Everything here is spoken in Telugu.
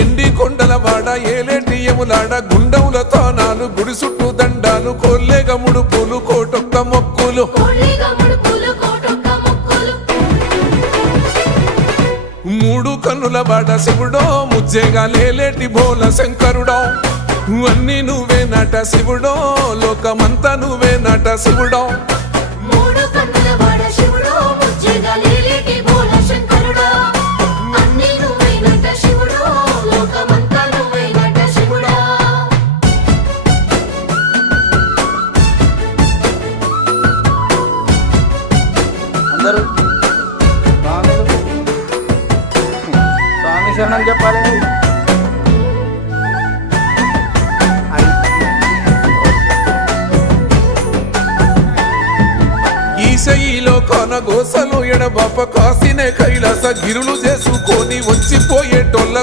ఎండి కొండల వాడ ఏలేటి యములాడ గుండముల తానాలు గుడి చుట్టూ దండాలు కొల్లేగ ముడుపులు కోటొక్క మొక్కులు మూడు కన్నుల వాడ శివుడో ముజ్జేగా లేలేటి బోల శంకరుడో అన్ని నువ్వే నట శివుడో లోకమంతా నువ్వే నట శివుడో అందరూ స్వామి శరణం చెప్పాలి. ఈశయిలో కొన గోసలు ఎడబాప కాసినే కైలాస గిరులు చేసుకొని వచ్చిపోయేటోళ్ళ